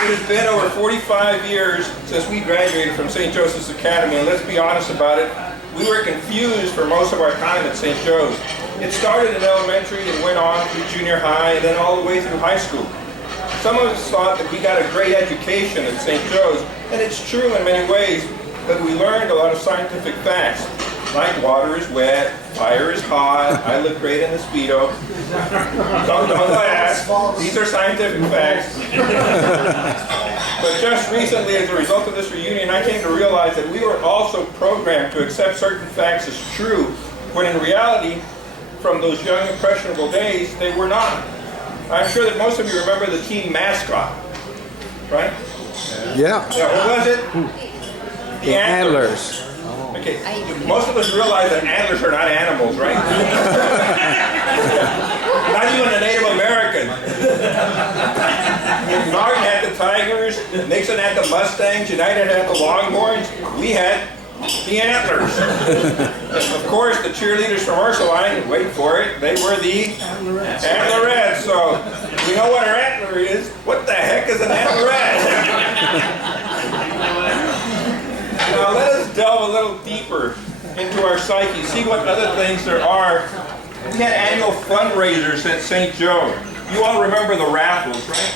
It has been over 45 years since we graduated from St. Joseph's Academy, and let's be honest about it, we were confused for most of our time at St. Joe's. It started in elementary and went on through junior high and then all the way through high school. Some of us thought that we got a great education at St. Joe's, and it's true in many ways, but we learned a lot of scientific facts, like water is wet, fire is hot, I look great in a Speedo. Don't laugh. These are scientific facts. But just recently, as a result of this reunion, I came to realize that we were also programmed to accept certain facts as true, when in reality, from those young, impressionable days, they were not. I'm sure that most of you remember the team mascot, right? Yeah. What was it? The antlers. Okay, most of us realize that antlers are not animals, right? Not even a Native American. Martin had the Tigers, Nixon had the Mustangs, United had the Longhorns, we had the antlers. Of course, the cheerleaders from Ursuline, wait for it, they were the Antlerettes. So, we know what our antler is. What the heck is an antlerette? Now let us delve a little deeper into our psyche, see what other things there are. We had annual fundraisers at St. Joe. You all remember the raffles, right?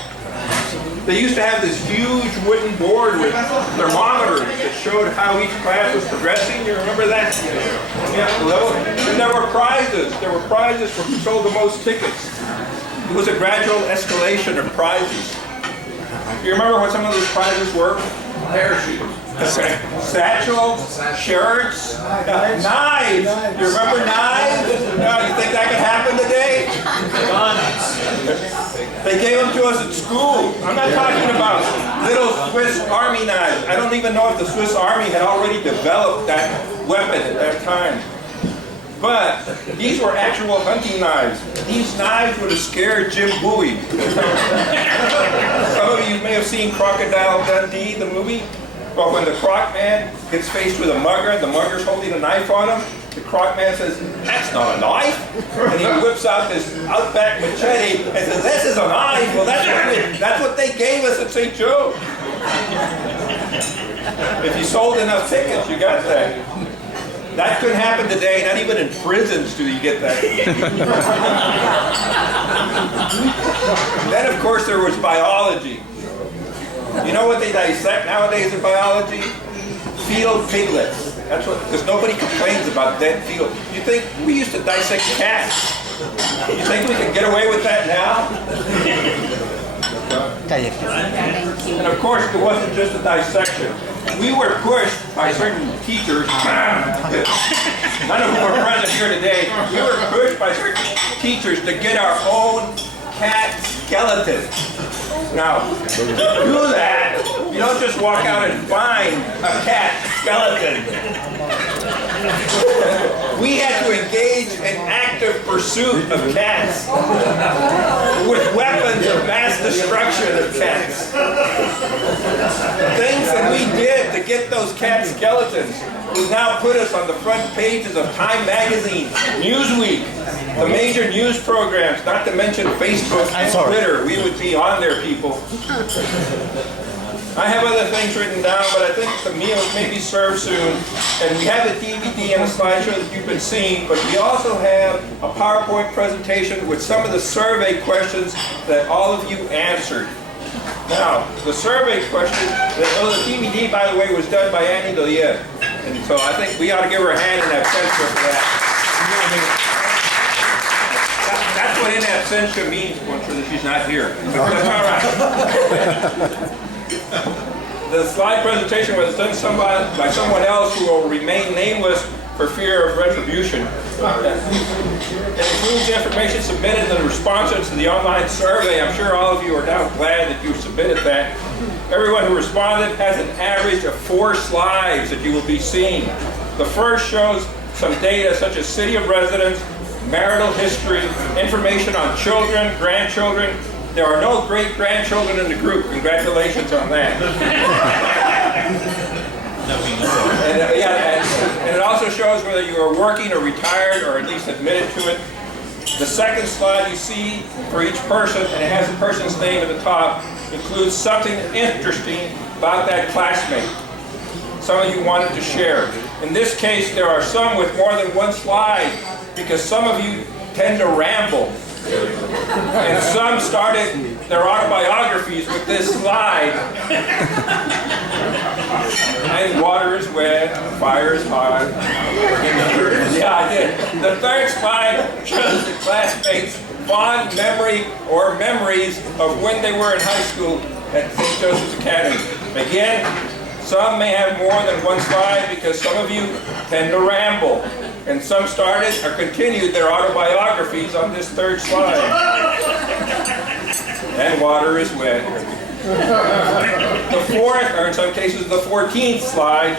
They used to have this huge wooden board with thermometers that showed how each class was progressing. You remember that? Yeah, and there were prizes. There were prizes for who sold the most tickets. It was a gradual escalation of prizes. You remember what some of those prizes were? Parachutes. Satchels, shirts, knives. You remember knives? You think that could happen today? They gave them to us at school. I'm not talking about little Swiss Army knives. I don't even know if the Swiss Army had already developed that weapon at that time. But these were actual hunting knives. These knives would have scared Jim Bowie. Some of you may have seen Crocodile Dundee, the movie. But when the Croc Man gets faced with a mugger, the mugger's holding a knife on him, the Croc Man says, "That's not a knife." And he whips out this Outback machete and says, "This is a knife." Well, that's what they gave us at St. Joe. If you sold enough tickets, you got that. That couldn't happen today. Not even in prisons do you get that. Then, of course, there was biology. You know what they dissect nowadays in biology? Field piglets. That's what, because nobody complains about dead field. You think we used to dissect cats? You think we can get away with that now? And of course, it wasn't just a dissection. We were pushed by certain teachers, none of whom are present here today, we were pushed by certain teachers to get our own cat skeleton. Now, to do that, you don't just walk out and find a cat skeleton. We had to engage in active pursuit of cats with weapons of mass destruction of cats. The things that we did to get those cat skeletons would now put us on the front pages of Time Magazine, Newsweek, the major news programs, not to mention Facebook and Twitter. We would be on there, people. I have other things written down, but I think the meals may be served soon. And we have a DVD and a slideshow that you've been seeing, but we also have a PowerPoint presentation with some of the survey questions that all of you answered. Now, the survey questions, the DVD, by the way, was done by Annie Delia. And so I think we ought to give her a hand in absentia for that. That's what in absentia means, I'm sure that she's not here. But that's all right. The slide presentation was done by someone else who will remain nameless for fear of retribution. It includes the information submitted in response to the online survey. I'm sure all of you are now glad that you submitted that. Everyone who responded has an average of 4 slides that you will be seeing. The first shows some data such as city of residence, marital history, information on children, grandchildren. There are no great-grandchildren in the group. Congratulations on that. And it also shows whether you are working or retired or at least admitted to it. The second slide you see for each person, and it has the person's name at the top, includes something interesting about that classmate. Some of you wanted to share. In this case, there are some with more than one slide because some of you tend to ramble. And some started their autobiographies with this slide. And water is wet, fire is hot. Yeah, I did. The third slide shows the classmates' fond memory or memories of when they were in high school at St. Joseph's Academy. Again, some may have more than one slide because some of you tend to ramble. And some started or continued their autobiographies on this third slide. And water is wet. The fourth, or in some cases the 14th slide,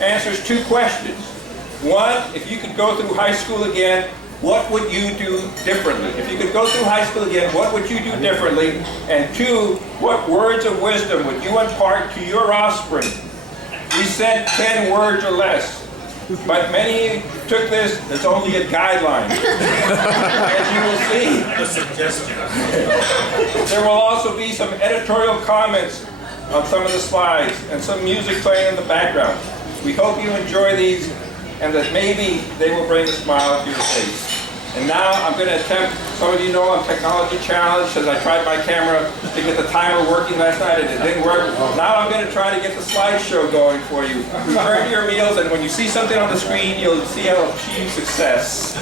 answers two questions. One, if you could go through high school again, what would you do differently? If you could go through high school again, what would you do differently? And two, what words of wisdom would you impart to your offspring? We said 10 words or less. But many took this as only a guideline. As you will see. A suggestion. There will also be some editorial comments on some of the slides and some music playing in the background. We hope you enjoy these and that maybe they will bring a smile to your face. And now I'm going to attempt, some of you know I'm technology challenged because I tried my camera to get the timer working last night and it didn't work. Now I'm going to try to get the slideshow going for you. Return to your meals and when you see something on the screen, you'll see how to achieve success.